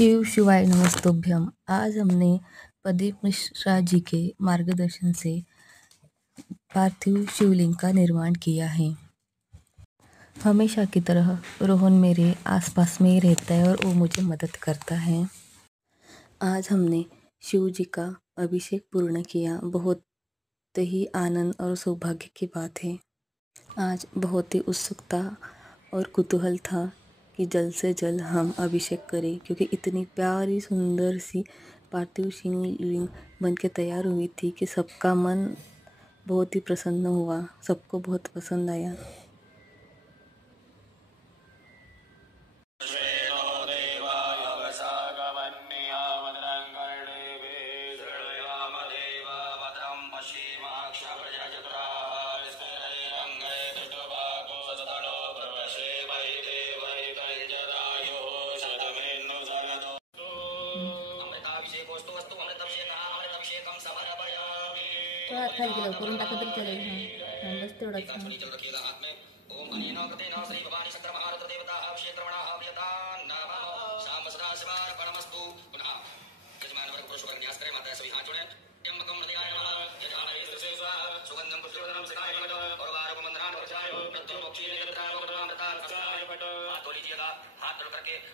शिव शिवाय नमस्तुभ्यम। आज हमने प्रदीप मिश्रा जी के मार्गदर्शन से पार्थिव शिवलिंग का निर्माण किया है। हमेशा की तरह रोहन मेरे आसपास में ही रहता है और वो मुझे मदद करता है। आज हमने शिव जी का अभिषेक पूर्ण किया। बहुत ही आनंद और सौभाग्य की बात है। आज बहुत ही उत्सुकता और कुतूहल था कि जल्द से जल्द हम अभिषेक करें, क्योंकि इतनी प्यारी सुंदर सी पार्थिव शिवलिंग बन के तैयार हुई थी कि सबका मन बहुत ही प्रसन्न हुआ, सबको बहुत पसंद आया। थोड़ा खाली केलं करून टाकलं तरी चालेल। हां बस तेवढंच।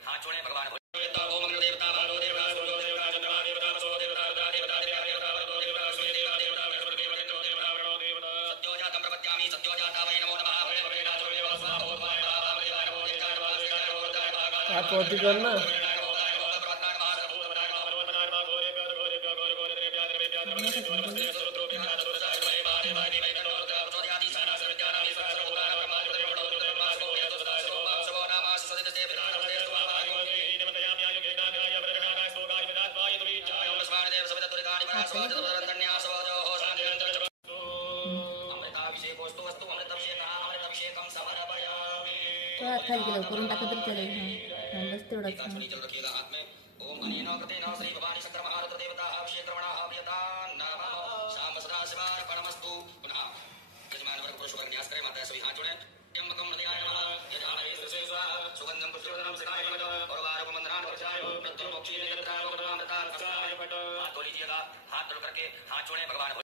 हाथ जोड़े भगवान आरती करना। थोड़ा खाली केलं करून टाकलं तरी चालेल। हां बस तेवढंच। हाथ जोड़े भगवान